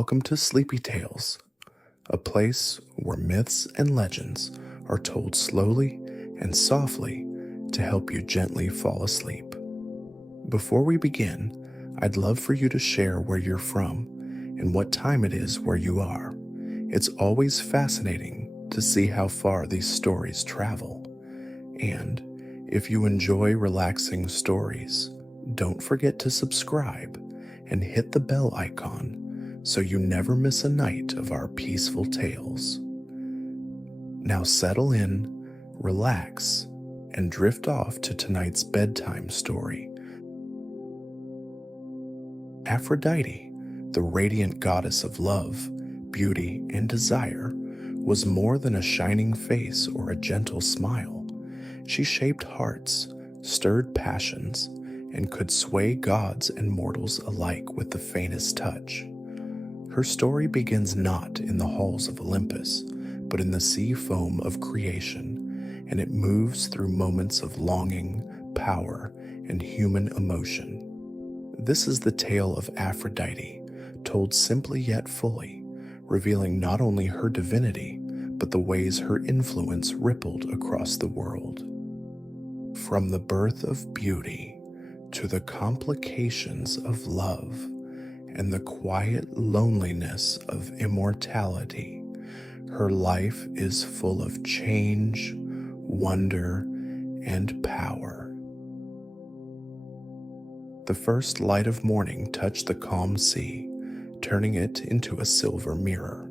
Welcome to Sleepy Tales, a place where myths and legends are told slowly and softly to help you gently fall asleep. Before we begin, I'd love for you to share where you're from and what time it is where you are. It's always fascinating to see how far these stories travel. And if you enjoy relaxing stories, don't forget to subscribe and hit the bell icon so you never miss a night of our peaceful tales. Now settle in, relax, and drift off to tonight's bedtime story. Aphrodite, the radiant goddess of love, beauty, and desire, was more than a shining face or a gentle smile. She shaped hearts, stirred passions, and could sway gods and mortals alike with the faintest touch. Her story begins not in the halls of Olympus, but in the sea foam of creation, and it moves through moments of longing, power, and human emotion. This is the tale of Aphrodite, told simply yet fully, revealing not only her divinity, but the ways her influence rippled across the world. From the birth of beauty to the complications of love and the quiet loneliness of immortality, her life is full of change, wonder, and power. The first light of morning touched the calm sea, turning it into a silver mirror.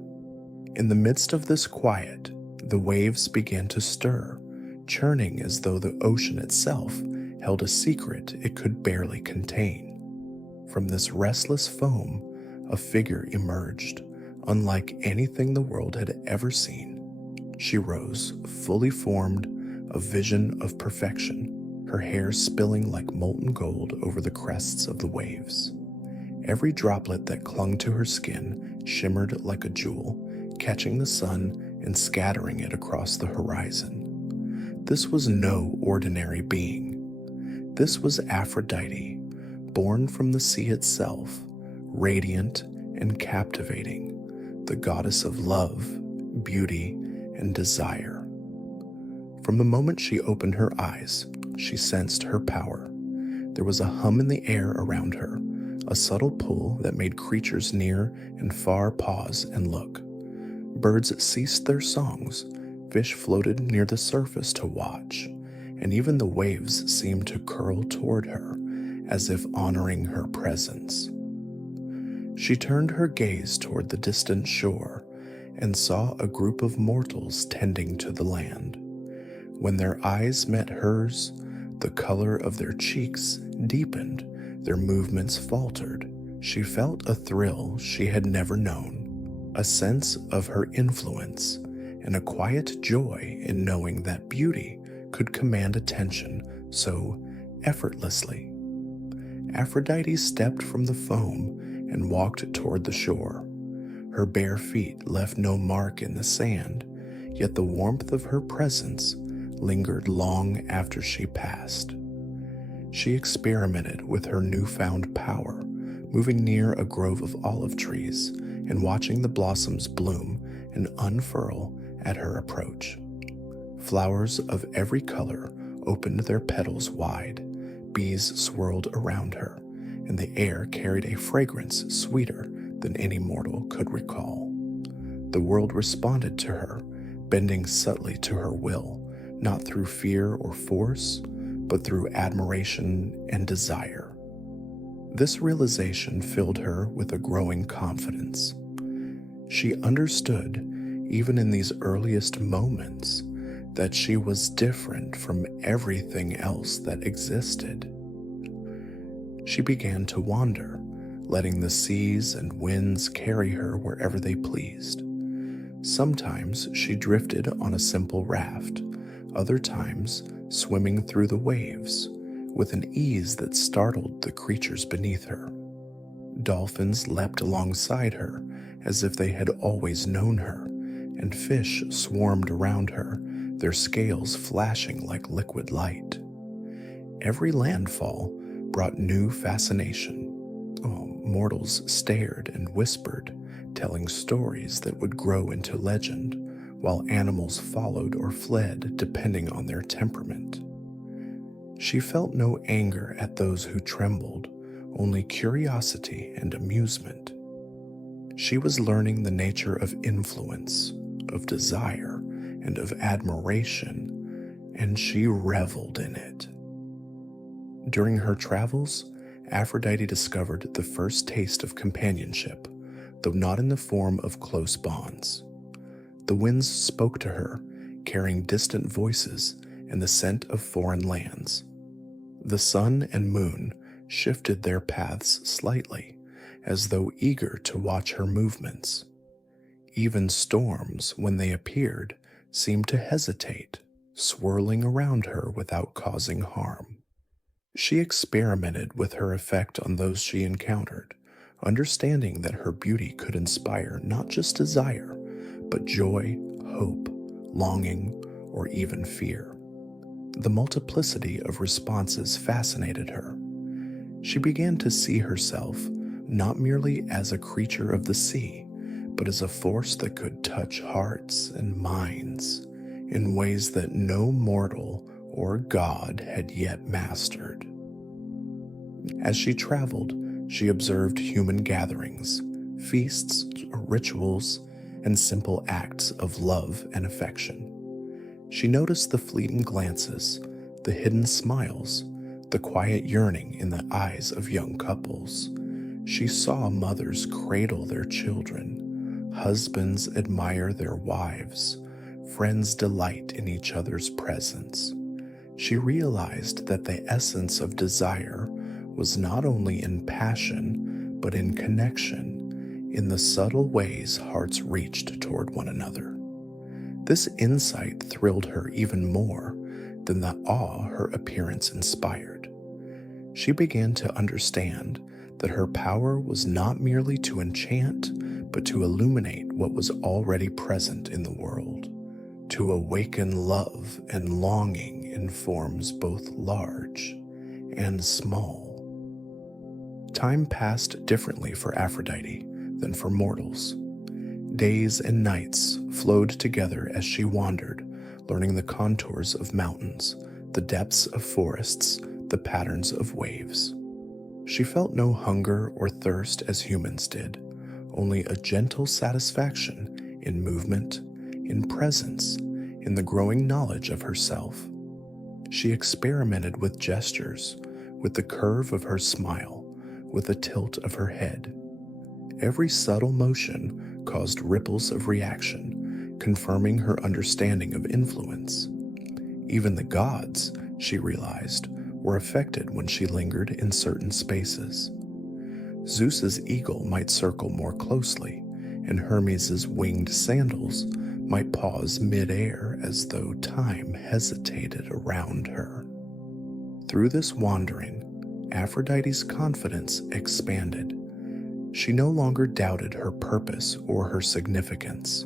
In the midst of this quiet, the waves began to stir, churning as though the ocean itself held a secret it could barely contain. From this restless foam, a figure emerged, unlike anything the world had ever seen. She rose, fully formed, a vision of perfection, her hair spilling like molten gold over the crests of the waves. Every droplet that clung to her skin shimmered like a jewel, catching the sun and scattering it across the horizon. This was no ordinary being. This was Aphrodite, born from the sea itself, radiant and captivating, the goddess of love, beauty, and desire. From the moment she opened her eyes, she sensed her power. There was a hum in the air around her, a subtle pull that made creatures near and far pause and look. Birds ceased their songs, fish floated near the surface to watch, and even the waves seemed to curl toward her, as if honoring her presence. She turned her gaze toward the distant shore and saw a group of mortals tending to the land. When their eyes met hers, the color of their cheeks deepened, their movements faltered. She felt a thrill she had never known, a sense of her influence, and a quiet joy in knowing that beauty could command attention so effortlessly. Aphrodite stepped from the foam and walked toward the shore. Her bare feet left no mark in the sand, yet the warmth of her presence lingered long after she passed. She experimented with her newfound power, moving near a grove of olive trees and watching the blossoms bloom and unfurl at her approach. Flowers of every color opened their petals wide, bees swirled around her, and the air carried a fragrance sweeter than any mortal could recall. The world responded to her, bending subtly to her will, not through fear or force, but through admiration and desire. This realization filled her with a growing confidence. She understood, even in these earliest moments, that she was different from everything else that existed. She began to wander, letting the seas and winds carry her wherever they pleased. Sometimes she drifted on a simple raft, other times swimming through the waves with an ease that startled the creatures beneath her. Dolphins leapt alongside her as if they had always known her, and fish swarmed around her, their scales flashing like liquid light. Every landfall brought new fascination. Mortals stared and whispered, telling stories that would grow into legend, while animals followed or fled depending on their temperament. She felt no anger at those who trembled, only curiosity and amusement. She was learning the nature of influence, of desire, and of admiration, and she reveled in it. During her travels, Aphrodite discovered the first taste of companionship, though not in the form of close bonds. The winds spoke to her, carrying distant voices and the scent of foreign lands. The sun and moon shifted their paths slightly, as though eager to watch her movements. Even storms, when they appeared, seemed to hesitate, swirling around her without causing harm. She experimented with her effect on those she encountered, understanding that her beauty could inspire not just desire, but joy, hope, longing, or even fear. The multiplicity of responses fascinated her. She began to see herself not merely as a creature of the sea, but as a force that could touch hearts and minds in ways that no mortal or god had yet mastered. As she traveled, she observed human gatherings, feasts, rituals, and simple acts of love and affection. She noticed the fleeting glances, the hidden smiles, the quiet yearning in the eyes of young couples. She saw mothers cradle their children, husbands admire their wives, friends delight in each other's presence. She realized that the essence of desire was not only in passion, but in connection, in the subtle ways hearts reached toward one another. This insight thrilled her even more than the awe her appearance inspired. She began to understand that her power was not merely to enchant, but to illuminate what was already present in the world, to awaken love and longing in forms both large and small. Time passed differently for Aphrodite than for mortals. Days and nights flowed together as she wandered, learning the contours of mountains, the depths of forests, the patterns of waves. She felt no hunger or thirst as humans did, only a gentle satisfaction in movement, in presence, in the growing knowledge of herself. She experimented with gestures, with the curve of her smile, with the tilt of her head. Every subtle motion caused ripples of reaction, confirming her understanding of influence. Even the gods, she realized, were affected when she lingered in certain spaces. Zeus's eagle might circle more closely, and Hermes's winged sandals might pause mid-air as though time hesitated around her. Through this wandering, Aphrodite's confidence expanded. She no longer doubted her purpose or her significance.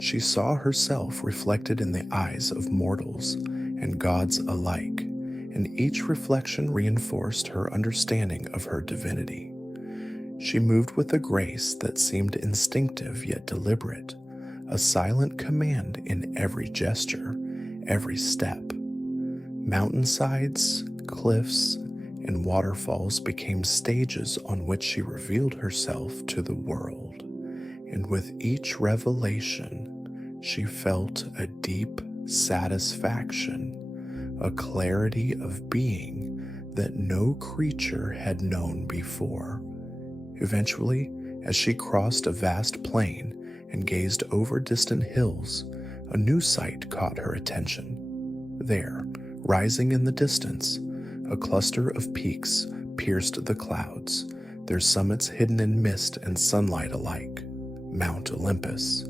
She saw herself reflected in the eyes of mortals and gods alike, and each reflection reinforced her understanding of her divinity. She moved with a grace that seemed instinctive yet deliberate, a silent command in every gesture, every step. Mountainsides, cliffs, and waterfalls became stages on which she revealed herself to the world, and with each revelation, she felt a deep satisfaction, a clarity of being that no creature had known before. Eventually, as she crossed a vast plain and gazed over distant hills, a new sight caught her attention. There, rising in the distance, a cluster of peaks pierced the clouds, their summits hidden in mist and sunlight alike, Mount Olympus.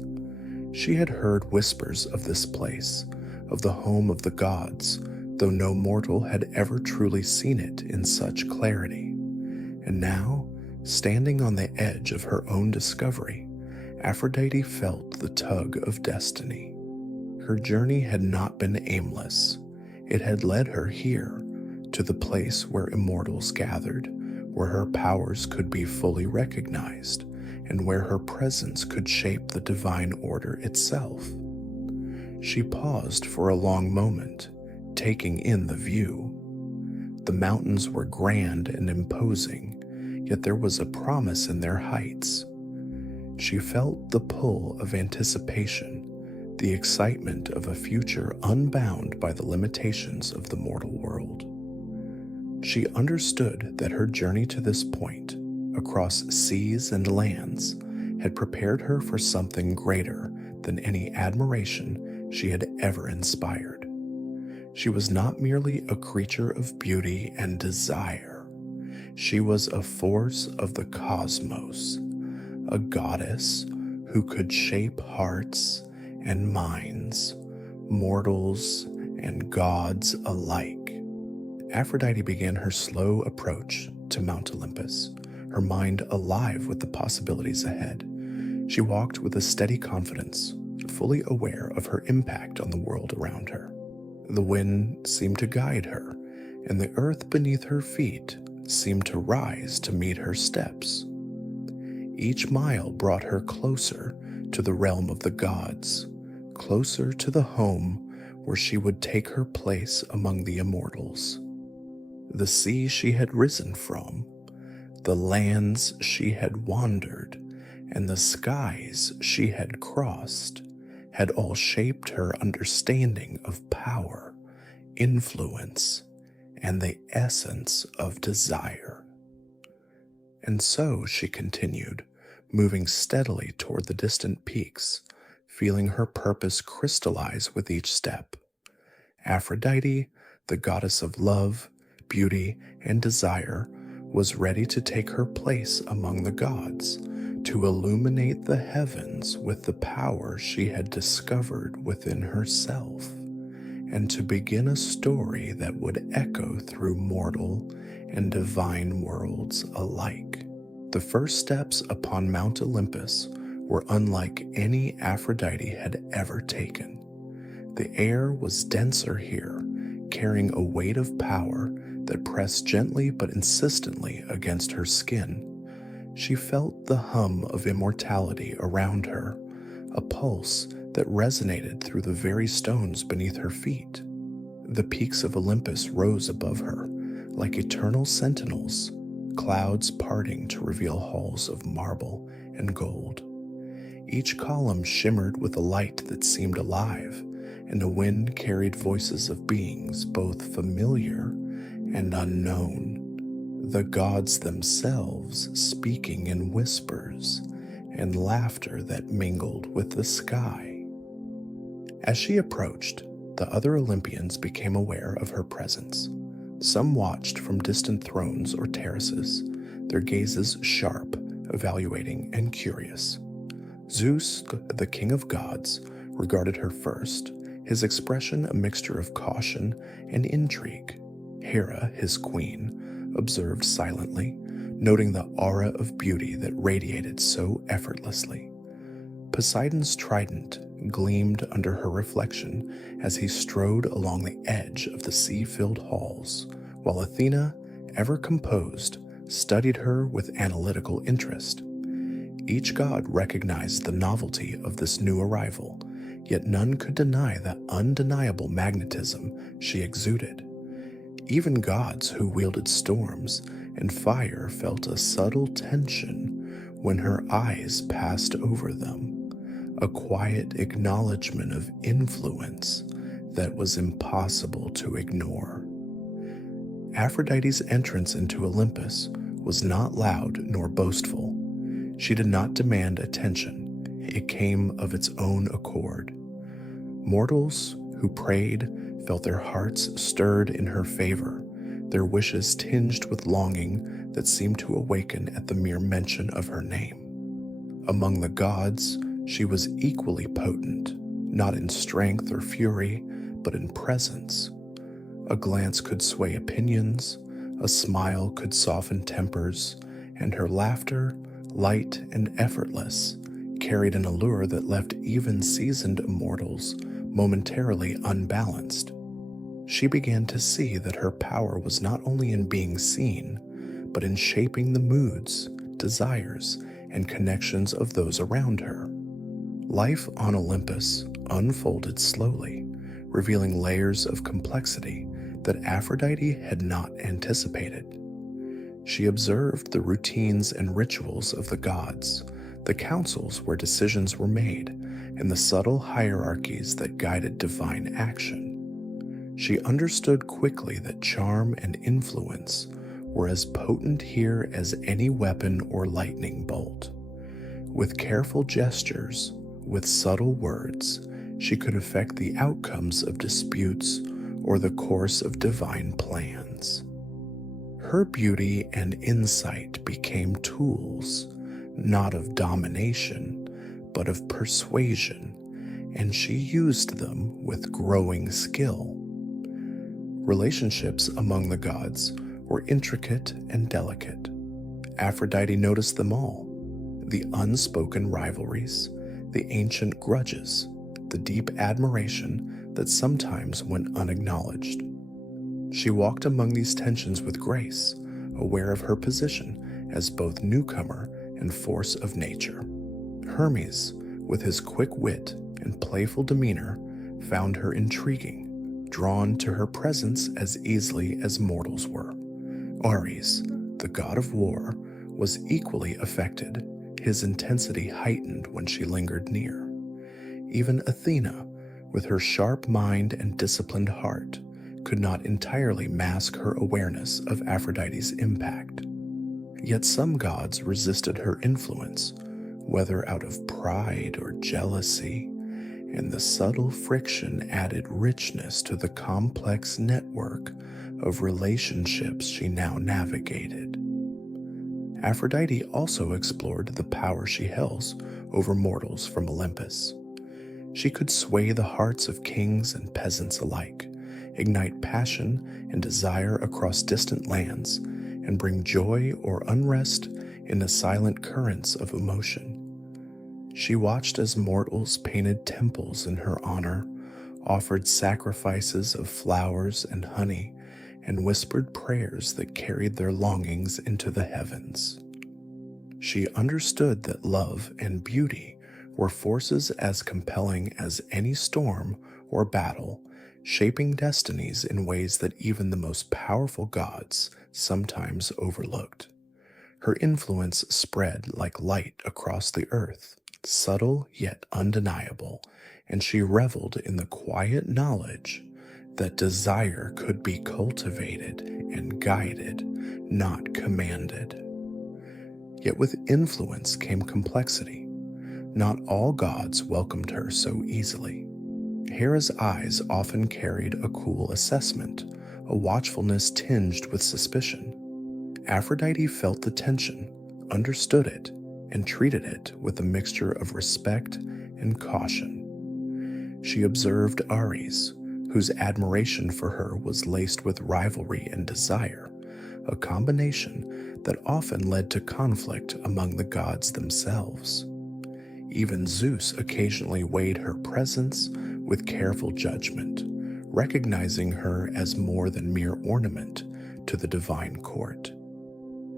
She had heard whispers of this place, of the home of the gods, though no mortal had ever truly seen it in such clarity. And now, standing on the edge of her own discovery, Aphrodite felt the tug of destiny. Her journey had not been aimless. It had led her here, to the place where immortals gathered, where her powers could be fully recognized, and where her presence could shape the divine order itself. She paused for a long moment, taking in the view. The mountains were grand and imposing, yet there was a promise in their heights. She felt the pull of anticipation, the excitement of a future unbound by the limitations of the mortal world. She understood that her journey to this point, across seas and lands, had prepared her for something greater than any admiration she had ever inspired. She was not merely a creature of beauty and desire. She was a force of the cosmos, a goddess who could shape hearts and minds, mortals and gods alike. Aphrodite began her slow approach to Mount Olympus, her mind alive with the possibilities ahead. She walked with a steady confidence, fully aware of her impact on the world around her. The wind seemed to guide her, and the earth beneath her feet seemed to rise to meet her steps. Each mile brought her closer to the realm of the gods, closer to the home where she would take her place among the immortals. The sea she had risen from, the lands she had wandered, and the skies she had crossed had all shaped her understanding of power, influence, and the essence of desire. And so she continued, moving steadily toward the distant peaks, feeling her purpose crystallize with each step. Aphrodite, the goddess of love, beauty, and desire, was ready to take her place among the gods, to illuminate the heavens with the power she had discovered within herself, and to begin a story that would echo through mortal and divine worlds alike. The first steps upon Mount Olympus were unlike any Aphrodite had ever taken. The air was denser here, carrying a weight of power that pressed gently but insistently against her skin. She felt the hum of immortality around her, a pulse that resonated through the very stones beneath her feet. The peaks of Olympus rose above her, like eternal sentinels, clouds parting to reveal halls of marble and gold. Each column shimmered with a light that seemed alive, and a wind carried voices of beings both familiar and unknown, the gods themselves speaking in whispers and laughter that mingled with the sky. As she approached, the other Olympians became aware of her presence. Some watched from distant thrones or terraces, their gazes sharp, evaluating, and curious. Zeus, the king of gods, regarded her first, his expression a mixture of caution and intrigue. Hera, his queen, observed silently, noting the aura of beauty that radiated so effortlessly. Poseidon's trident gleamed under her reflection as he strode along the edge of the sea-filled halls, while Athena, ever composed, studied her with analytical interest. Each god recognized the novelty of this new arrival, yet none could deny the undeniable magnetism she exuded. Even gods who wielded storms and fire felt a subtle tension when her eyes passed over them, a quiet acknowledgement of influence that was impossible to ignore. Aphrodite's entrance into Olympus was not loud nor boastful. She did not demand attention. It came of its own accord. Mortals who prayed felt their hearts stirred in her favor, their wishes tinged with longing that seemed to awaken at the mere mention of her name. Among the gods, she was equally potent, not in strength or fury, but in presence. A glance could sway opinions, a smile could soften tempers, and her laughter, light and effortless, carried an allure that left even seasoned immortals momentarily unbalanced. She began to see that her power was not only in being seen, but in shaping the moods, desires, and connections of those around her. Life on Olympus unfolded slowly, revealing layers of complexity that Aphrodite had not anticipated. She observed the routines and rituals of the gods, the councils where decisions were made, and the subtle hierarchies that guided divine action. She understood quickly that charm and influence were as potent here as any weapon or lightning bolt. With careful gestures, with subtle words, she could affect the outcomes of disputes or the course of divine plans. Her beauty and insight became tools, not of domination, but of persuasion, and she used them with growing skill. Relationships among the gods were intricate and delicate. Aphrodite noticed them all: the unspoken rivalries, the ancient grudges, the deep admiration that sometimes went unacknowledged. She walked among these tensions with grace, aware of her position as both newcomer and force of nature. Hermes, with his quick wit and playful demeanor, found her intriguing, drawn to her presence as easily as mortals were. Ares, the god of war, was equally affected, his intensity heightened when she lingered near. Even Athena, with her sharp mind and disciplined heart, could not entirely mask her awareness of Aphrodite's impact. Yet some gods resisted her influence, whether out of pride or jealousy, and the subtle friction added richness to the complex network of relationships she now navigated. Aphrodite also explored the power she held over mortals from Olympus. She could sway the hearts of kings and peasants alike, ignite passion and desire across distant lands, and bring joy or unrest in the silent currents of emotion. She watched as mortals painted temples in her honor, offered sacrifices of flowers and honey, and whispered prayers that carried their longings into the heavens. She understood that love and beauty were forces as compelling as any storm or battle, shaping destinies in ways that even the most powerful gods sometimes overlooked. Her influence spread like light across the earth, subtle yet undeniable, and she reveled in the quiet knowledge that desire could be cultivated and guided, not commanded. Yet with influence came complexity. Not all gods welcomed her so easily. Hera's eyes often carried a cool assessment, a watchfulness tinged with suspicion. Aphrodite felt the tension, understood it, and treated it with a mixture of respect and caution. She observed Ares, whose admiration for her was laced with rivalry and desire, a combination that often led to conflict among the gods themselves. Even Zeus occasionally weighed her presence with careful judgment, recognizing her as more than mere ornament to the divine court.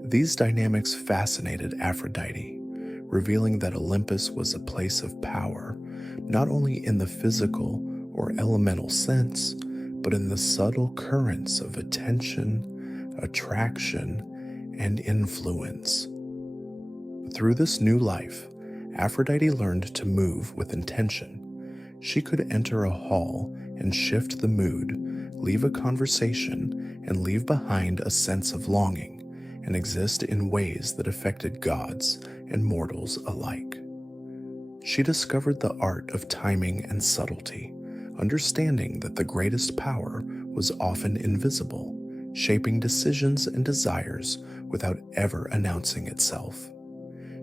These dynamics fascinated Aphrodite, revealing that Olympus was a place of power, not only in the physical or elemental sense, but in the subtle currents of attention, attraction, and influence. Through this new life, Aphrodite learned to move with intention. She could enter a hall and shift the mood, leave a conversation, and leave behind a sense of longing, and exist in ways that affected gods and mortals alike. She discovered the art of timing and subtlety, understanding that the greatest power was often invisible, shaping decisions and desires without ever announcing itself.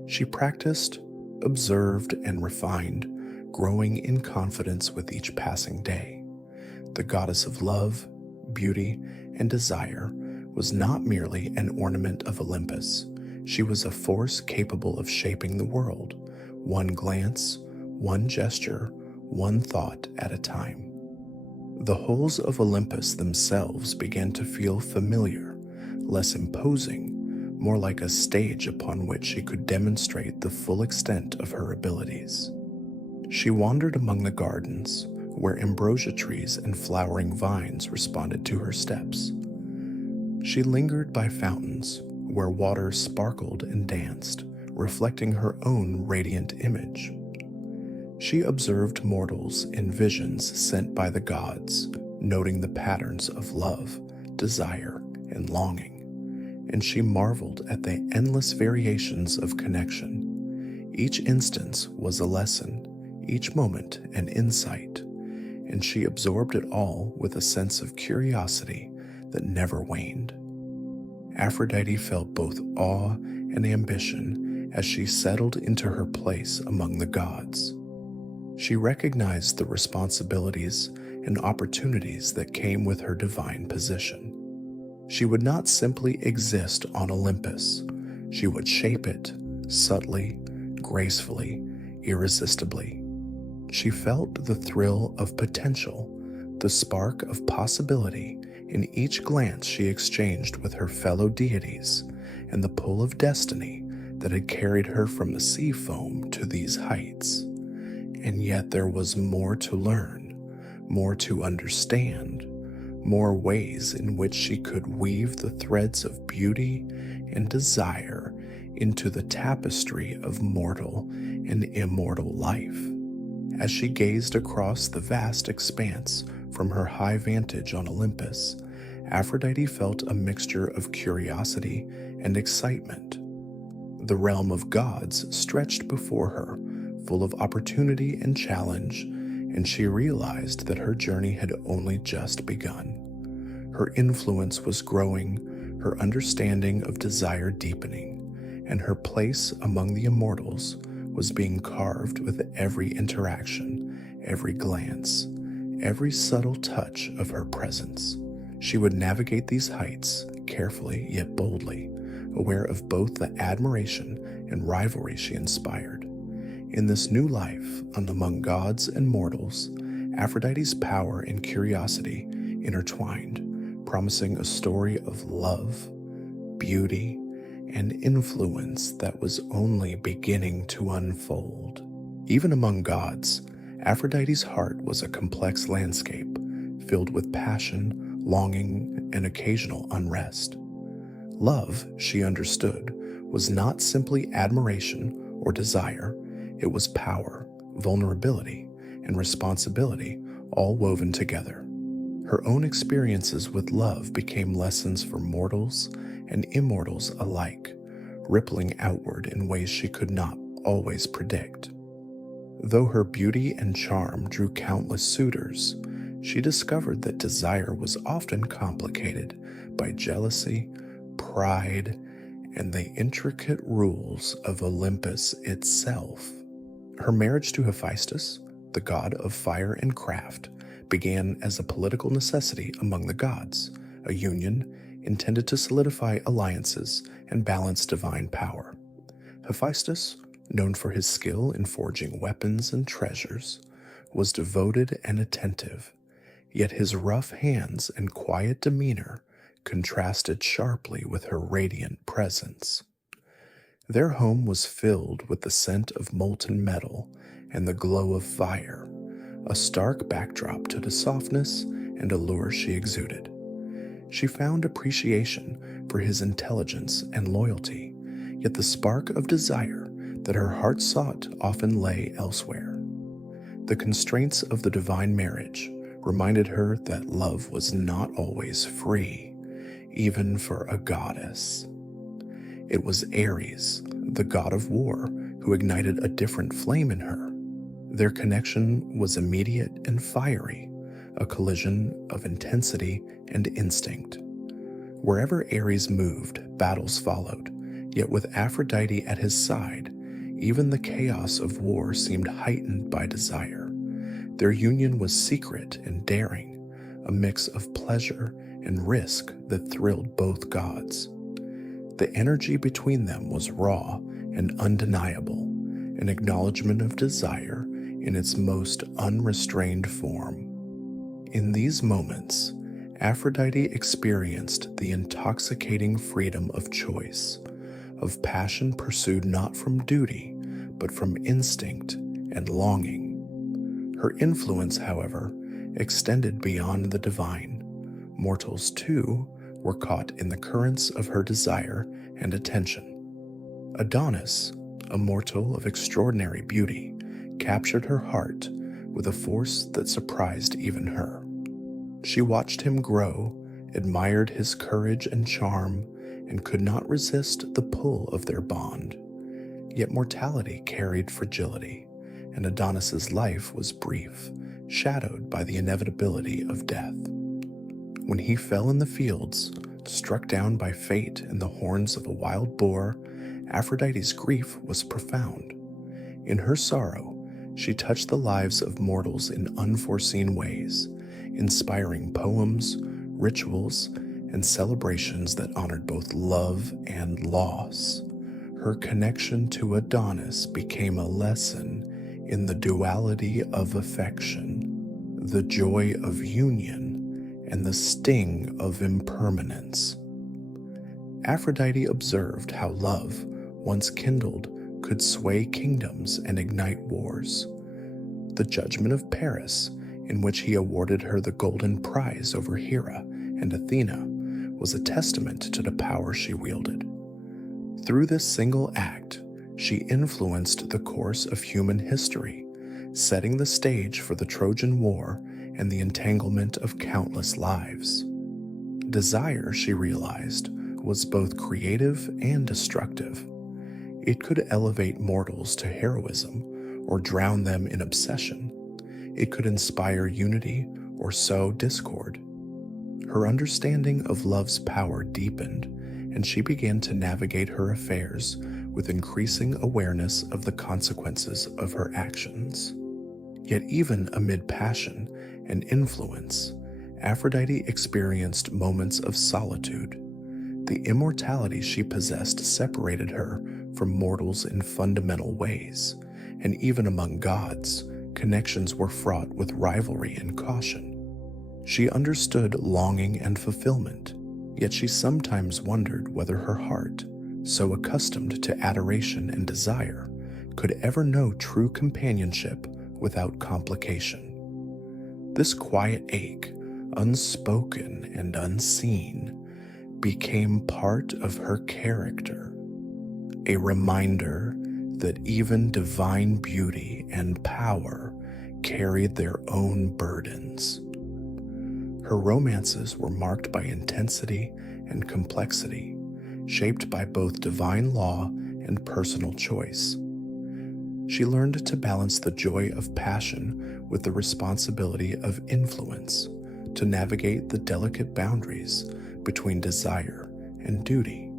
She practiced, observed, and refined, growing in confidence with each passing day. The goddess of love, beauty, and desire was not merely an ornament of Olympus. She was a force capable of shaping the world, one glance, one gesture, one thought at a time. The halls of Olympus themselves began to feel familiar, less imposing, more like a stage upon which she could demonstrate the full extent of her abilities. She wandered among the gardens, where ambrosia trees and flowering vines responded to her steps. She lingered by fountains, where water sparkled and danced, reflecting her own radiant image. She observed mortals in visions sent by the gods, noting the patterns of love, desire, and longing, and she marveled at the endless variations of connection. Each instance was a lesson, each moment an insight, and she absorbed it all with a sense of curiosity that never waned. Aphrodite felt both awe and ambition as she settled into her place among the gods. She recognized the responsibilities and opportunities that came with her divine position. She would not simply exist on Olympus. She would shape it subtly, gracefully, irresistibly. She felt the thrill of potential, the spark of possibility in each glance she exchanged with her fellow deities, and the pull of destiny that had carried her from the sea foam to these heights. And yet there was more to learn, more to understand, more ways in which she could weave the threads of beauty and desire into the tapestry of mortal and immortal life. As she gazed across the vast expanse from her high vantage on Olympus, Aphrodite felt a mixture of curiosity and excitement. The realm of gods stretched before her, full of opportunity and challenge, and she realized that her journey had only just begun. Her influence was growing, her understanding of desire deepening, and her place among the immortals was being carved with every interaction, every glance, every subtle touch of her presence. She would navigate these heights carefully yet boldly, aware of both the admiration and rivalry she inspired. In this new life, among gods and mortals, Aphrodite's power and curiosity intertwined, promising a story of love, beauty, and influence that was only beginning to unfold. Even among gods, Aphrodite's heart was a complex landscape, filled with passion, longing, and occasional unrest. Love, she understood, was not simply admiration or desire. It was power, vulnerability, and responsibility all woven together. Her own experiences with love became lessons for mortals and immortals alike, rippling outward in ways she could not always predict. Though her beauty and charm drew countless suitors, she discovered that desire was often complicated by jealousy, pride, and the intricate rules of Olympus itself. Her marriage to Hephaestus, the god of fire and craft, began as a political necessity among the gods, a union intended to solidify alliances and balance divine power. Hephaestus, known for his skill in forging weapons and treasures, was devoted and attentive, yet his rough hands and quiet demeanor contrasted sharply with her radiant presence. Their home was filled with the scent of molten metal and the glow of fire, a stark backdrop to the softness and allure she exuded. She found appreciation for his intelligence and loyalty, yet the spark of desire that her heart sought often lay elsewhere. The constraints of the divine marriage reminded her that love was not always free, even for a goddess. It was Ares, the god of war, who ignited a different flame in her. Their connection was immediate and fiery, a collision of intensity and instinct. Wherever Ares moved, battles followed, yet with Aphrodite at his side, even the chaos of war seemed heightened by desire. Their union was secret and daring, a mix of pleasure and risk that thrilled both gods. The energy between them was raw and undeniable, an acknowledgement of desire in its most unrestrained form. In these moments, Aphrodite experienced the intoxicating freedom of choice, of passion pursued not from duty, but from instinct and longing. Her influence, however, extended beyond the divine. Mortals, too, were caught in the currents of her desire and attention. Adonis, a mortal of extraordinary beauty, captured her heart with a force that surprised even her. She watched him grow, admired his courage and charm, and could not resist the pull of their bond. Yet mortality carried fragility, and Adonis's life was brief, shadowed by the inevitability of death. When he fell in the fields, struck down by fate in the horns of a wild boar, Aphrodite's grief was profound. In her sorrow, she touched the lives of mortals in unforeseen ways, inspiring poems, rituals, and celebrations that honored both love and loss. Her connection to Adonis became a lesson in the duality of affection, the joy of union, and the sting of impermanence. Aphrodite observed how love, once kindled, could sway kingdoms and ignite wars. The judgment of Paris, in which he awarded her the golden prize over Hera and Athena, was a testament to the power she wielded. Through this single act, she influenced the course of human history, setting the stage for the Trojan War and the entanglement of countless lives. Desire, she realized, was both creative and destructive. It could elevate mortals to heroism or drown them in obsession. It could inspire unity or sow discord. Her understanding of love's power deepened, and she began to navigate her affairs with increasing awareness of the consequences of her actions. Yet even amid passion and influence, Aphrodite experienced moments of solitude. The immortality she possessed separated her from mortals in fundamental ways, and even among gods, connections were fraught with rivalry and caution. She understood longing and fulfillment, yet she sometimes wondered whether her heart, so accustomed to adoration and desire, could ever know true companionship without complication. This quiet ache, unspoken and unseen, became part of her character, a reminder that even divine beauty and power carried their own burdens. Her romances were marked by intensity and complexity, shaped by both divine law and personal choice. She learned to balance the joy of passion with the responsibility of influence, to navigate the delicate boundaries between desire and duty.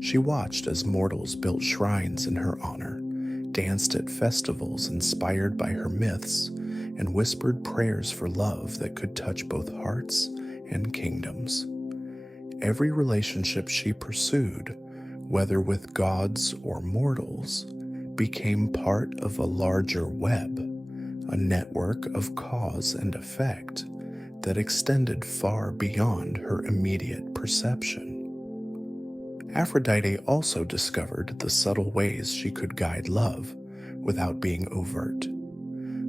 She watched as mortals built shrines in her honor, danced at festivals inspired by her myths, and whispered prayers for love that could touch both hearts and kingdoms. Every relationship she pursued, whether with gods or mortals, became part of a larger web, a network of cause and effect that extended far beyond her immediate perception. Aphrodite also discovered the subtle ways she could guide love without being overt.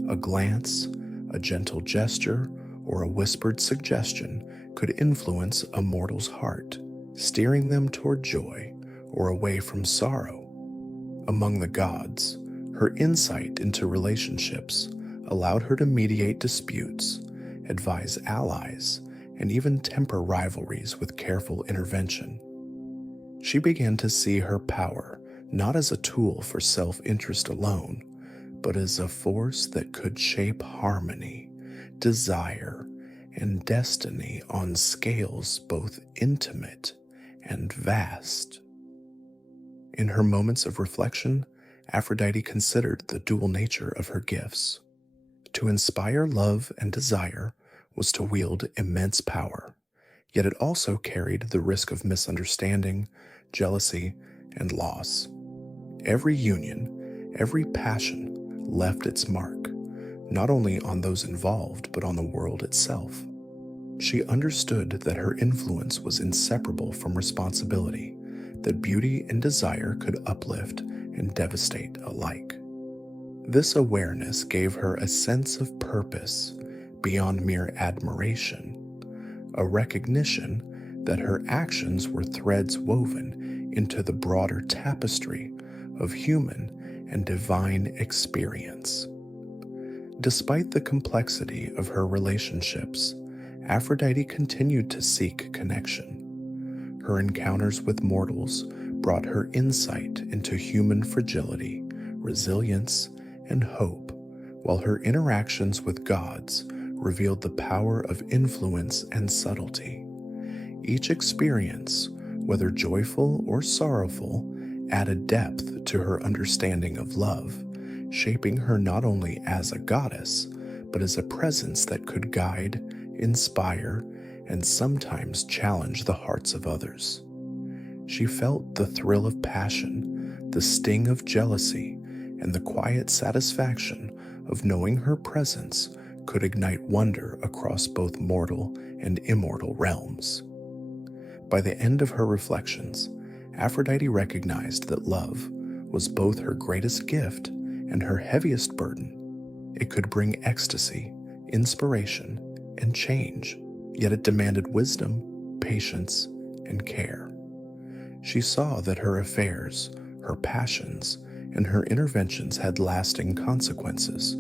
A glance, a gentle gesture, or a whispered suggestion could influence a mortal's heart, steering them toward joy or away from sorrow. Among the gods, her insight into relationships allowed her to mediate disputes, advise allies, and even temper rivalries with careful intervention. She began to see her power not as a tool for self-interest alone, but as a force that could shape harmony, desire, and destiny on scales both intimate and vast. In her moments of reflection, Aphrodite considered the dual nature of her gifts. To inspire love and desire was to wield immense power, yet it also carried the risk of misunderstanding, jealousy, and loss. Every union, every passion left its mark, not only on those involved but on the world itself. She understood that her influence was inseparable from responsibility, that beauty and desire could uplift and devastate alike. This awareness gave her a sense of purpose beyond mere admiration, a recognition that her actions were threads woven into the broader tapestry of human and divine experience. Despite the complexity of her relationships, Aphrodite continued to seek connection. Her encounters with mortals brought her insight into human fragility, resilience, and hope, while her interactions with gods revealed the power of influence and subtlety. Each experience, whether joyful or sorrowful, added depth to her understanding of love, shaping her not only as a goddess, but as a presence that could guide, inspire, and sometimes challenge the hearts of others. She felt the thrill of passion, the sting of jealousy, and the quiet satisfaction of knowing her presence could ignite wonder across both mortal and immortal realms. By the end of her reflections, Aphrodite recognized that love was both her greatest gift and her heaviest burden. It could bring ecstasy, inspiration, and change, yet it demanded wisdom, patience, and care. She saw that her affairs, her passions, and her interventions had lasting consequences,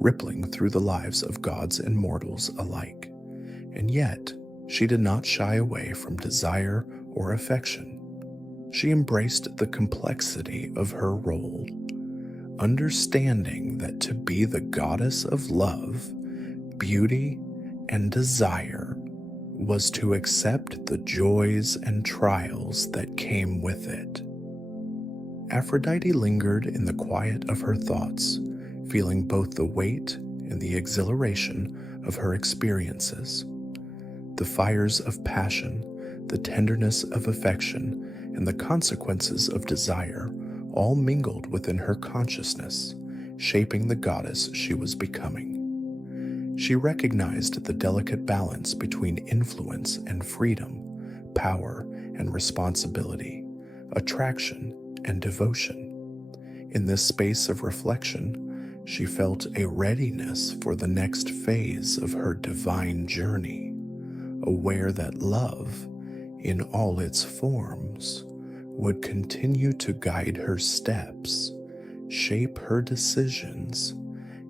rippling through the lives of gods and mortals alike. And yet, she did not shy away from desire or affection. She embraced the complexity of her role, understanding that to be the goddess of love, beauty, and desire was to accept the joys and trials that came with it. Aphrodite lingered in the quiet of her thoughts, feeling both the weight and the exhilaration of her experiences. The fires of passion, the tenderness of affection, and the consequences of desire all mingled within her consciousness, shaping the goddess she was becoming. She recognized the delicate balance between influence and freedom, power and responsibility, attraction and devotion. In this space of reflection, she felt a readiness for the next phase of her divine journey, aware that love, in all its forms, would continue to guide her steps, shape her decisions,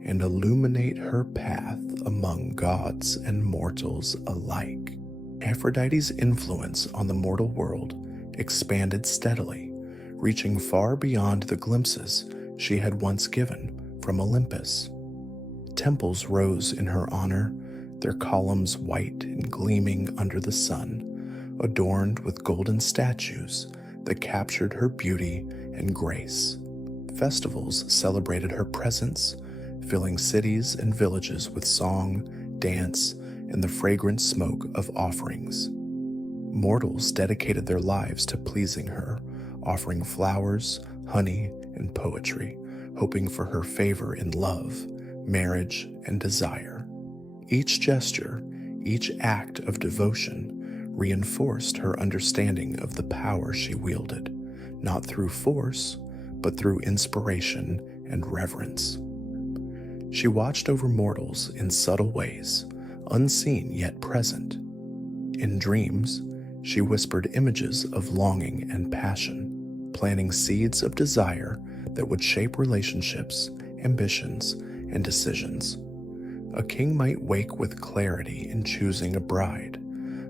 and illuminate her path among gods and mortals alike. Aphrodite's influence on the mortal world expanded steadily, reaching far beyond the glimpses she had once given from Olympus. Temples rose in her honor, their columns white and gleaming under the sun, adorned with golden statues that captured her beauty and grace. Festivals celebrated her presence, filling cities and villages with song, dance, and the fragrant smoke of offerings. Mortals dedicated their lives to pleasing her, offering flowers, honey, and poetry, hoping for her favor in love, marriage, and desire. Each gesture, each act of devotion reinforced her understanding of the power she wielded, not through force, but through inspiration and reverence. She watched over mortals in subtle ways, unseen yet present. In dreams, she whispered images of longing and passion, planting seeds of desire that would shape relationships, ambitions, and decisions. A king might wake with clarity in choosing a bride.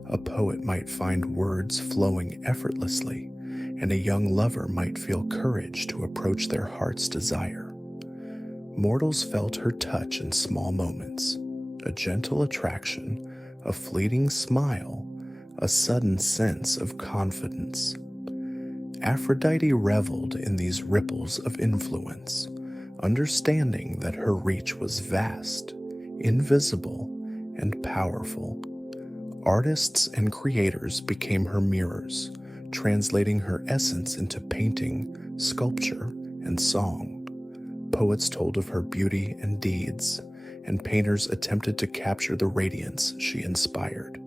A poet might find words flowing effortlessly, and a young lover might feel courage to approach their heart's desire. Mortals felt her touch in small moments, a gentle attraction, a fleeting smile, a sudden sense of confidence. Aphrodite reveled in these ripples of influence, understanding that her reach was vast, invisible, and powerful. Artists and creators became her mirrors, translating her essence into painting, sculpture, and song. Poets told of her beauty and deeds, and painters attempted to capture the radiance she inspired.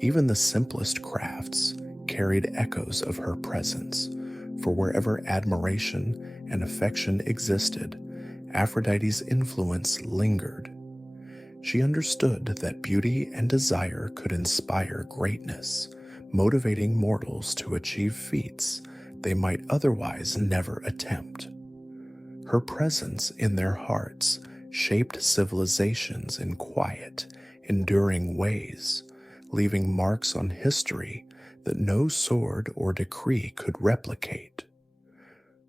Even the simplest crafts, carried echoes of her presence, for wherever admiration and affection existed, Aphrodite's influence lingered. She understood that beauty and desire could inspire greatness, motivating mortals to achieve feats they might otherwise never attempt. Her presence in their hearts shaped civilizations in quiet, enduring ways, leaving marks on history that no sword or decree could replicate.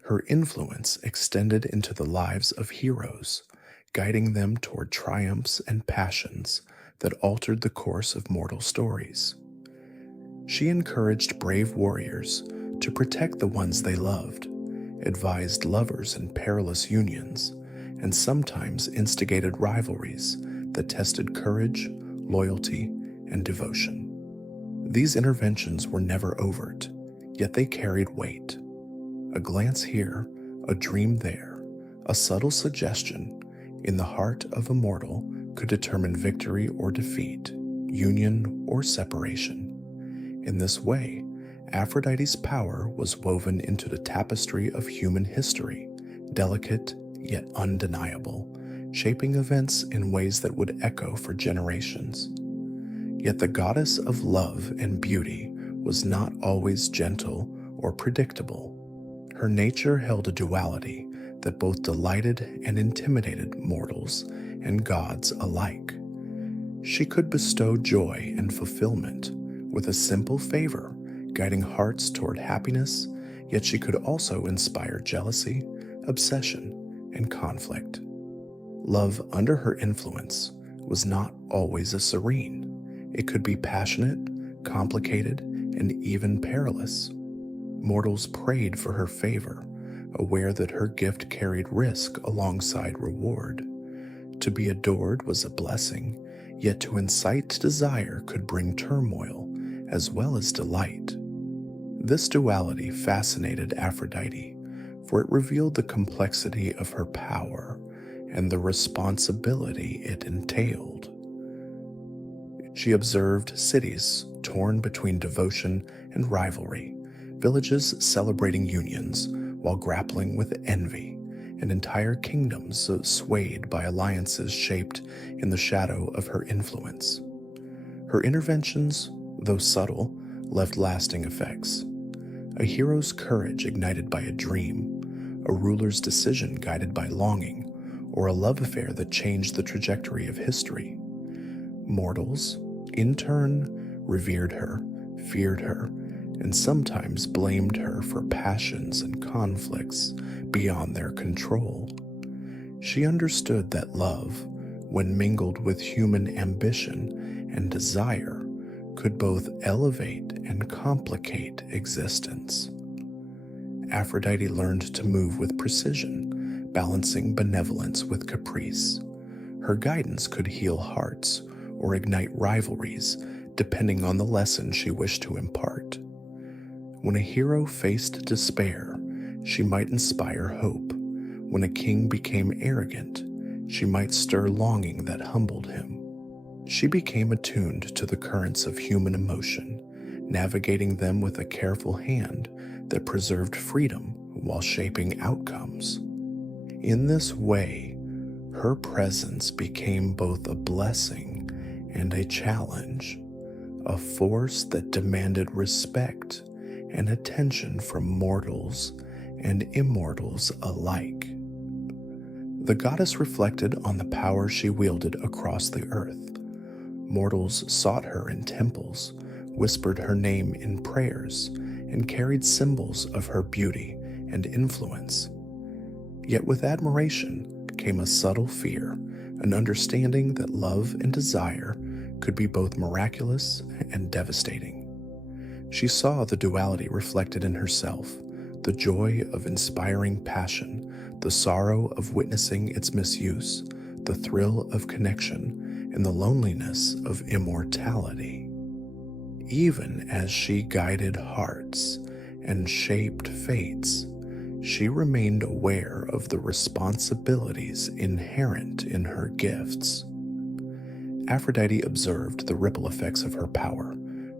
Her influence extended into the lives of heroes, guiding them toward triumphs and passions that altered the course of mortal stories. She encouraged brave warriors to protect the ones they loved, advised lovers in perilous unions, and sometimes instigated rivalries that tested courage, loyalty, and devotion. These interventions were never overt, yet they carried weight. A glance here, a dream there, a subtle suggestion in the heart of a mortal could determine victory or defeat, union or separation. In this way, Aphrodite's power was woven into the tapestry of human history, delicate yet undeniable, shaping events in ways that would echo for generations. Yet the goddess of love and beauty was not always gentle or predictable. Her nature held a duality that both delighted and intimidated mortals and gods alike. She could bestow joy and fulfillment with a simple favor, guiding hearts toward happiness, yet she could also inspire jealousy, obsession, and conflict. Love under her influence was not always a serene. It could be passionate, complicated, and even perilous. Mortals prayed for her favor, aware that her gift carried risk alongside reward. To be adored was a blessing, yet to incite desire could bring turmoil as well as delight. This duality fascinated Aphrodite, for it revealed the complexity of her power and the responsibility it entailed. She observed cities torn between devotion and rivalry, villages celebrating unions while grappling with envy, and entire kingdoms swayed by alliances shaped in the shadow of her influence. Her interventions, though subtle, left lasting effects. A hero's courage ignited by a dream, a ruler's decision guided by longing, or a love affair that changed the trajectory of history. Mortals, in turn, revered her, feared her, and sometimes blamed her for passions and conflicts beyond their control. She understood that love, when mingled with human ambition and desire, could both elevate and complicate existence. Aphrodite learned to move with precision, balancing benevolence with caprice. Her guidance could heal hearts or ignite rivalries, depending on the lesson she wished to impart. When a hero faced despair, she might inspire hope. When a king became arrogant, she might stir longing that humbled him. She became attuned to the currents of human emotion, navigating them with a careful hand that preserved freedom while shaping outcomes. In this way, her presence became both a blessing and a challenge, a force that demanded respect and attention from mortals and immortals alike. The goddess reflected on the power she wielded across the earth. Mortals sought her in temples, whispered her name in prayers, and carried symbols of her beauty and influence. Yet with admiration came a subtle fear, an understanding that love and desire could be both miraculous and devastating. She saw the duality reflected in herself, the joy of inspiring passion, the sorrow of witnessing its misuse, the thrill of connection, and the loneliness of immortality. Even as she guided hearts and shaped fates, she remained aware of the responsibilities inherent in her gifts. Aphrodite observed the ripple effects of her power,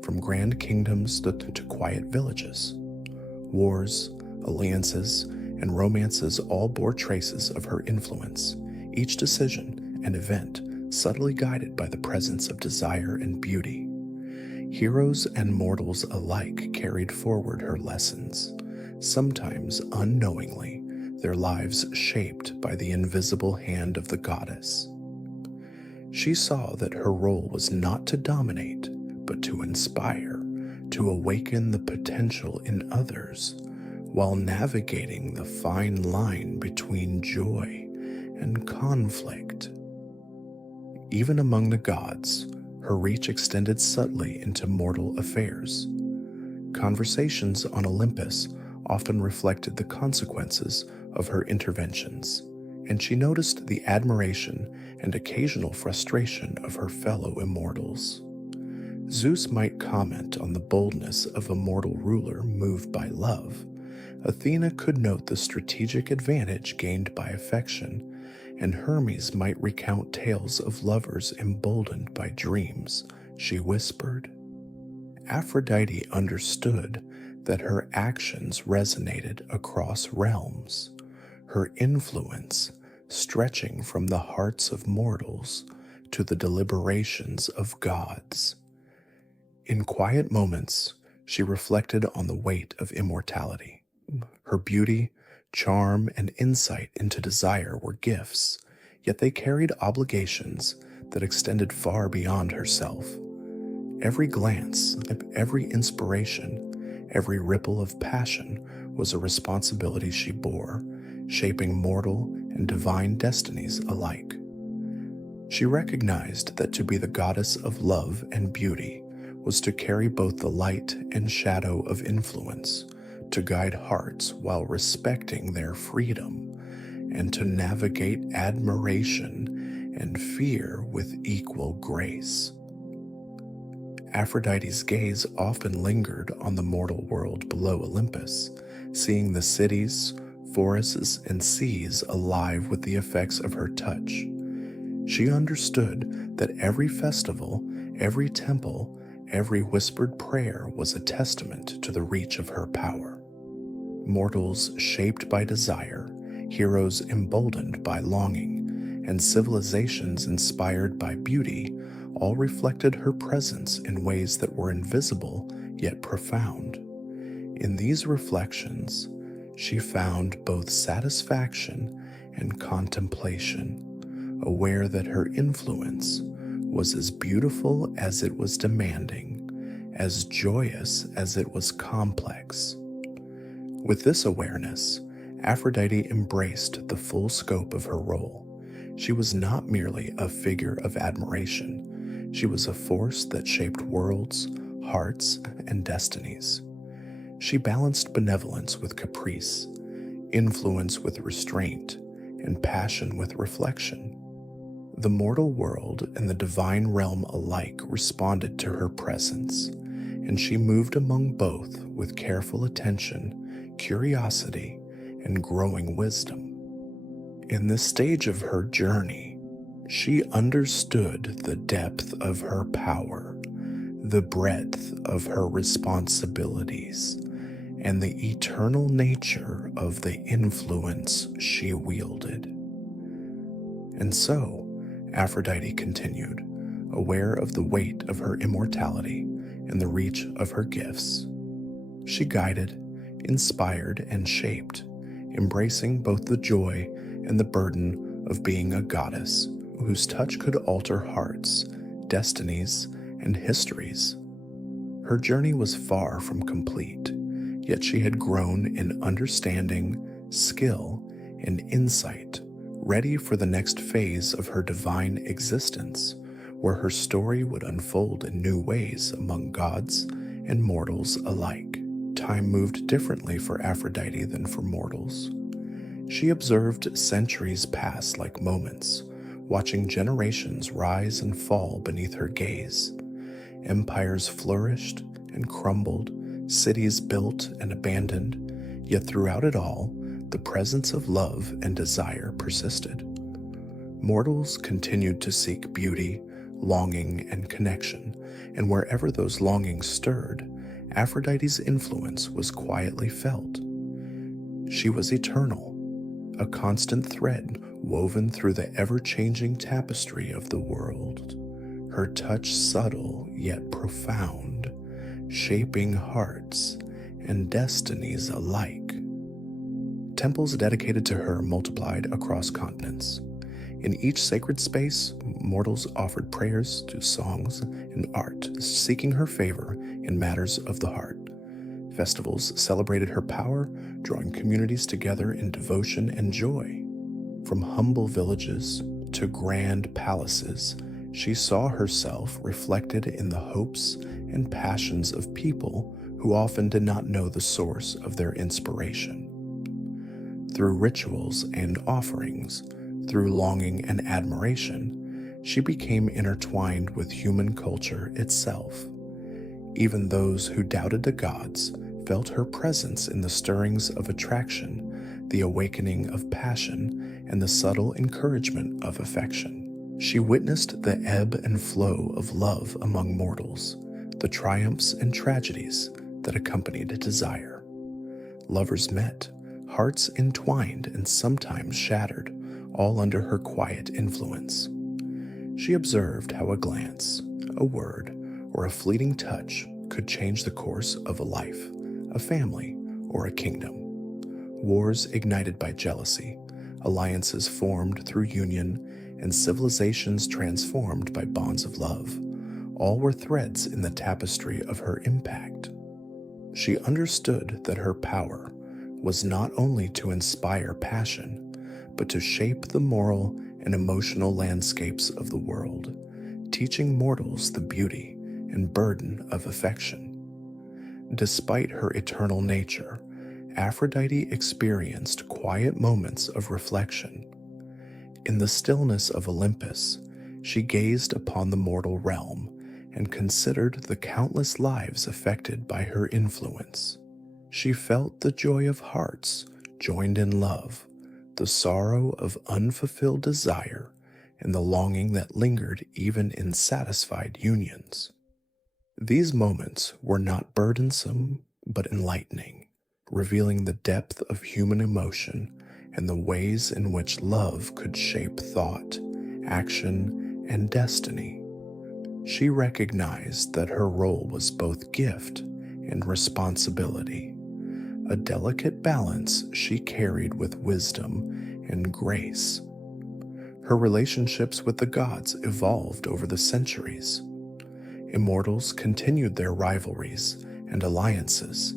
from grand kingdoms to quiet villages. Wars, alliances, and romances all bore traces of her influence, each decision and event subtly guided by the presence of desire and beauty. Heroes and mortals alike carried forward her lessons, sometimes unknowingly, their lives shaped by the invisible hand of the goddess. She saw that her role was not to dominate, but to inspire, to awaken the potential in others, while navigating the fine line between joy and conflict. Even among the gods, her reach extended subtly into mortal affairs. Conversations on Olympus often reflected the consequences of her interventions, and she noticed the admiration and occasional frustration of her fellow immortals. Zeus might comment on the boldness of a mortal ruler moved by love. Athena could note the strategic advantage gained by affection, and Hermes might recount tales of lovers emboldened by dreams, she whispered. Aphrodite understood that her actions resonated across realms, her influence stretching from the hearts of mortals to the deliberations of gods. In quiet moments, she reflected on the weight of immortality. Her beauty, charm, and insight into desire were gifts, yet they carried obligations that extended far beyond herself. Every glance, every inspiration, every ripple of passion was a responsibility she bore, shaping mortal and divine destinies alike. She recognized that to be the goddess of love and beauty was to carry both the light and shadow of influence, to guide hearts while respecting their freedom, and to navigate admiration and fear with equal grace. Aphrodite's gaze often lingered on the mortal world below Olympus, seeing the cities, forests, and seas alive with the effects of her touch. She understood that every festival, every temple, every whispered prayer was a testament to the reach of her power. Mortals shaped by desire, heroes emboldened by longing, and civilizations inspired by beauty all reflected her presence in ways that were invisible yet profound. In these reflections, she found both satisfaction and contemplation, aware that her influence was as beautiful as it was demanding, as joyous as it was complex. With this awareness, Aphrodite embraced the full scope of her role. She was not merely a figure of admiration. She was a force that shaped worlds, hearts, and destinies. She balanced benevolence with caprice, influence with restraint, and passion with reflection. The mortal world and the divine realm alike responded to her presence, and she moved among both with careful attention, curiosity, and growing wisdom. In this stage of her journey, she understood the depth of her power, the breadth of her responsibilities, and the eternal nature of the influence she wielded. And so, Aphrodite continued, aware of the weight of her immortality and the reach of her gifts. She guided, inspired, and shaped, embracing both the joy and the burden of being a goddess whose touch could alter hearts, destinies, and histories. Her journey was far from complete, yet she had grown in understanding, skill, and insight, ready for the next phase of her divine existence, where her story would unfold in new ways among gods and mortals alike. Time moved differently for Aphrodite than for mortals. She observed centuries pass like moments, watching generations rise and fall beneath her gaze. Empires flourished and crumbled, cities built and abandoned, yet throughout it all, the presence of love and desire persisted. Mortals continued to seek beauty, longing, and connection, and wherever those longings stirred, Aphrodite's influence was quietly felt. She was eternal, a constant thread woven through the ever-changing tapestry of the world, her touch subtle yet profound, shaping hearts and destinies alike. Temples dedicated to her multiplied across continents. In each sacred space, mortals offered prayers to songs and art, seeking her favor in matters of the heart. Festivals celebrated her power, drawing communities together in devotion and joy. From humble villages to grand palaces, she saw herself reflected in the hopes and passions of people who often did not know the source of their inspiration. Through rituals and offerings, through longing and admiration, she became intertwined with human culture itself. Even those who doubted the gods felt her presence in the stirrings of attraction, the awakening of passion, and the subtle encouragement of affection. She witnessed the ebb and flow of love among mortals, the triumphs and tragedies that accompanied desire. Lovers met, hearts entwined and sometimes shattered, all under her quiet influence. She observed how a glance, a word, or a fleeting touch could change the course of a life, a family, or a kingdom. Wars ignited by jealousy, alliances formed through union, and civilizations transformed by bonds of love, all were threads in the tapestry of her impact. She understood that her power was not only to inspire passion, but to shape the moral and emotional landscapes of the world, teaching mortals the beauty and burden of affection. Despite her eternal nature, Aphrodite experienced quiet moments of reflection. In the stillness of Olympus, she gazed upon the mortal realm and considered the countless lives affected by her influence. She felt the joy of hearts joined in love, the sorrow of unfulfilled desire, and the longing that lingered even in satisfied unions. These moments were not burdensome, but enlightening, revealing the depth of human emotion and the ways in which love could shape thought, action, and destiny. She recognized that her role was both gift and responsibility, a delicate balance she carried with wisdom and grace. Her relationships with the gods evolved over the centuries. Immortals continued their rivalries and alliances,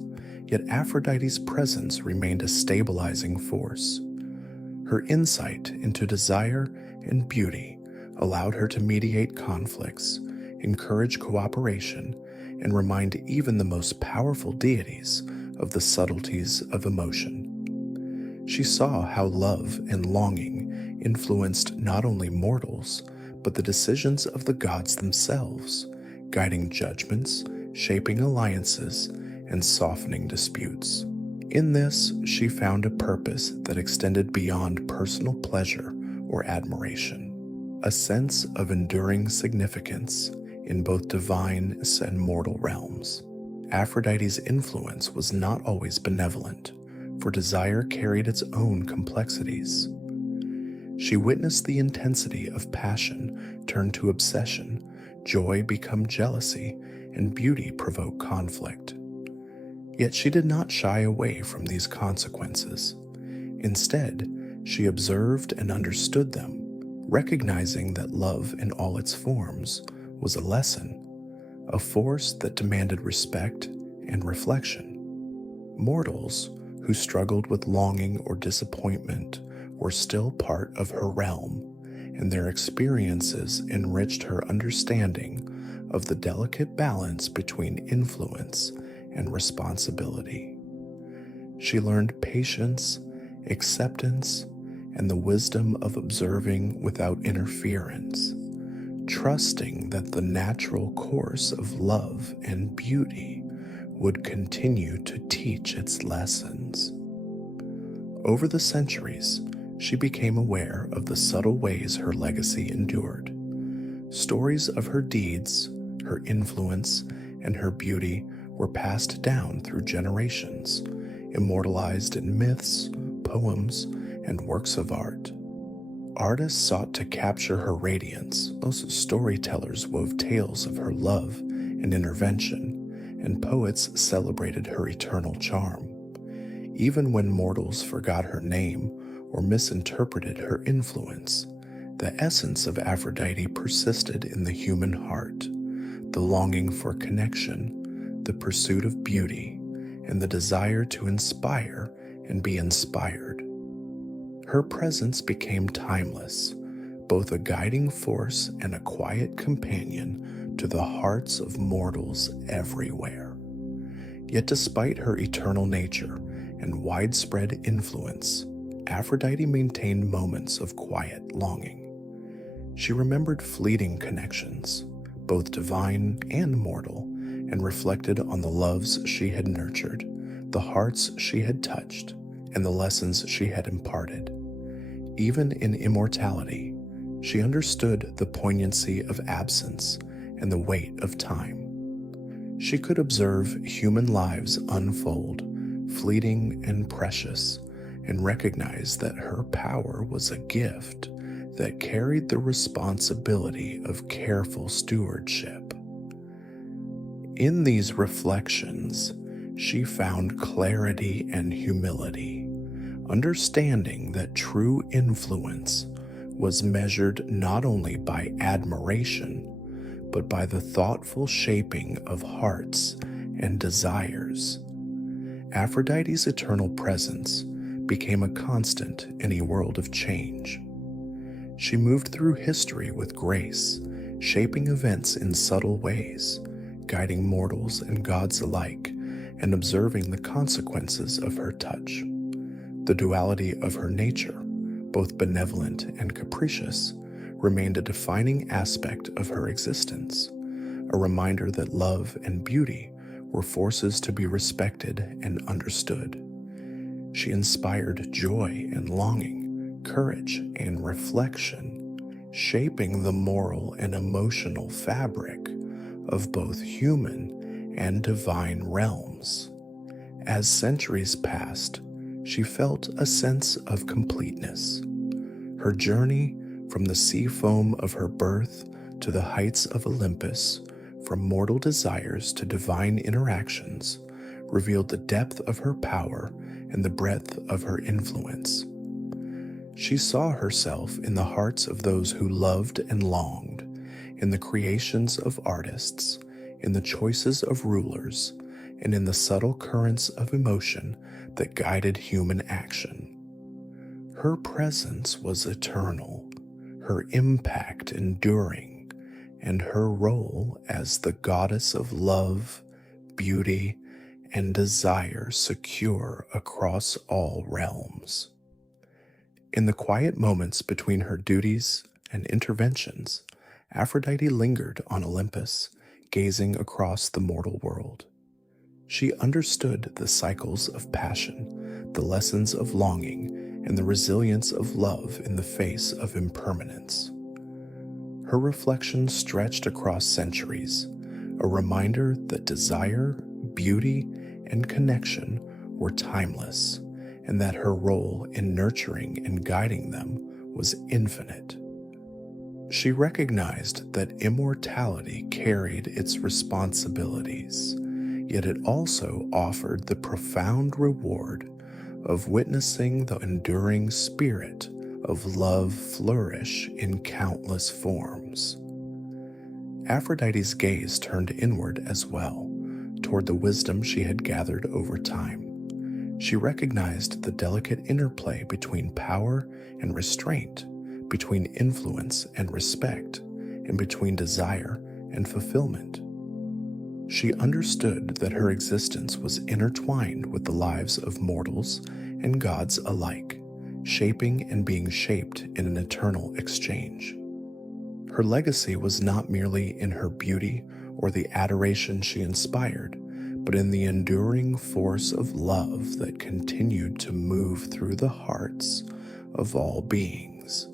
yet Aphrodite's presence remained a stabilizing force. Her insight into desire and beauty allowed her to mediate conflicts, encourage cooperation, and remind even the most powerful deities of the subtleties of emotion. She saw how love and longing influenced not only mortals, but the decisions of the gods themselves, guiding judgments, shaping alliances, and softening disputes. In this, she found a purpose that extended beyond personal pleasure or admiration, a sense of enduring significance in both divine and mortal realms. Aphrodite's influence was not always benevolent, for desire carried its own complexities. She witnessed the intensity of passion turn to obsession, joy become jealousy, and beauty provoke conflict. Yet she did not shy away from these consequences. Instead, she observed and understood them, recognizing that love in all its forms was a lesson, a force that demanded respect and reflection. Mortals who struggled with longing or disappointment were still part of her realm, and their experiences enriched her understanding of the delicate balance between influence and responsibility. She learned patience, acceptance, and the wisdom of observing without interference, trusting that the natural course of love and beauty would continue to teach its lessons. Over the centuries, she became aware of the subtle ways her legacy endured. Stories of her deeds, her influence, and her beauty were passed down through generations, immortalized in myths, poems, and works of art. Artists sought to capture her radiance, those storytellers wove tales of her love and intervention, and poets celebrated her eternal charm. Even when mortals forgot her name or misinterpreted her influence, the essence of Aphrodite persisted in the human heart, the longing for connection, the pursuit of beauty, and the desire to inspire and be inspired. Her presence became timeless, both a guiding force and a quiet companion to the hearts of mortals everywhere. Yet despite her eternal nature and widespread influence, Aphrodite maintained moments of quiet longing. She remembered fleeting connections, both divine and mortal, and reflected on the loves she had nurtured, the hearts she had touched, and the lessons she had imparted. Even in immortality, she understood the poignancy of absence and the weight of time. She could observe human lives unfold, fleeting and precious, and recognize that her power was a gift that carried the responsibility of careful stewardship. In these reflections, she found clarity and humility, understanding that true influence was measured not only by admiration, but by the thoughtful shaping of hearts and desires. Aphrodite's eternal presence became a constant in a world of change. She moved through history with grace, shaping events in subtle ways, guiding mortals and gods alike, and observing the consequences of her touch. The duality of her nature, both benevolent and capricious, remained a defining aspect of her existence, a reminder that love and beauty were forces to be respected and understood. She inspired joy and longing, courage and reflection, shaping the moral and emotional fabric of both human and divine realms. As centuries passed, she felt a sense of completeness. Her journey from the sea foam of her birth to the heights of Olympus, from mortal desires to divine interactions, revealed the depth of her power and the breadth of her influence. She saw herself in the hearts of those who loved and longed, in the creations of artists, in the choices of rulers, and in the subtle currents of emotion that guided human action. Her presence was eternal, her impact enduring, and her role as the goddess of love, beauty, and desire secure across all realms. In the quiet moments between her duties and interventions, Aphrodite lingered on Olympus, gazing across the mortal world. She understood the cycles of passion, the lessons of longing, and the resilience of love in the face of impermanence. Her reflections stretched across centuries, a reminder that desire, beauty, and connection were timeless, and that her role in nurturing and guiding them was infinite. She recognized that immortality carried its responsibilities, yet it also offered the profound reward of witnessing the enduring spirit of love flourish in countless forms. Aphrodite's gaze turned inward as well, toward the wisdom she had gathered over time. She recognized the delicate interplay between power and restraint, between influence and respect, and between desire and fulfillment. She understood that her existence was intertwined with the lives of mortals and gods alike, shaping and being shaped in an eternal exchange. Her legacy was not merely in her beauty or the adoration she inspired, but in the enduring force of love that continued to move through the hearts of all beings,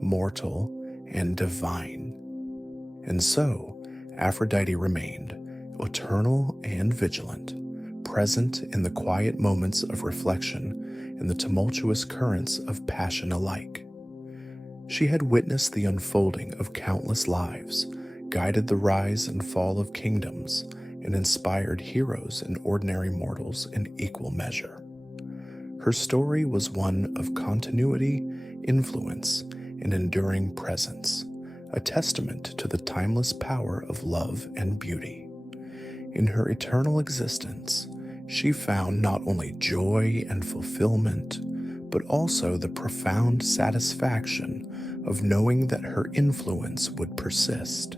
mortal and divine. And so, Aphrodite remained, eternal and vigilant, present in the quiet moments of reflection and the tumultuous currents of passion alike. She had witnessed the unfolding of countless lives, guided the rise and fall of kingdoms, and inspired heroes and ordinary mortals in equal measure. Her story was one of continuity, influence, and enduring presence, a testament to the timeless power of love and beauty. In her eternal existence, she found not only joy and fulfillment, but also the profound satisfaction of knowing that her influence would persist,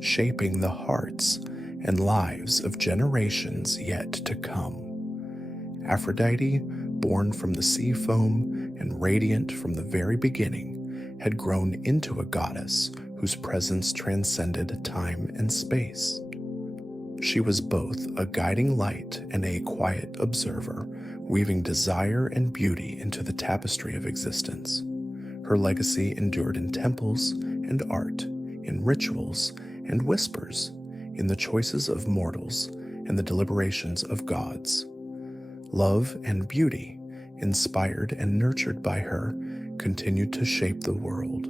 shaping the hearts and lives of generations yet to come. Aphrodite, born from the sea foam and radiant from the very beginning, had grown into a goddess whose presence transcended time and space. She was both a guiding light and a quiet observer, weaving desire and beauty into the tapestry of existence. Her legacy endured in temples and art, in rituals and whispers, in the choices of mortals and the deliberations of gods. Love and beauty, inspired and nurtured by her, continued to shape the world,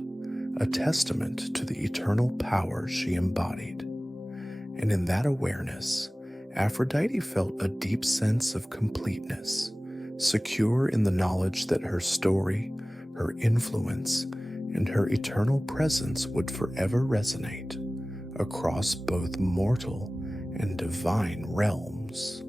a testament to the eternal power she embodied. And in that awareness, Aphrodite felt a deep sense of completeness, secure in the knowledge that her story, her influence, and her eternal presence would forever resonate across both mortal and divine realms.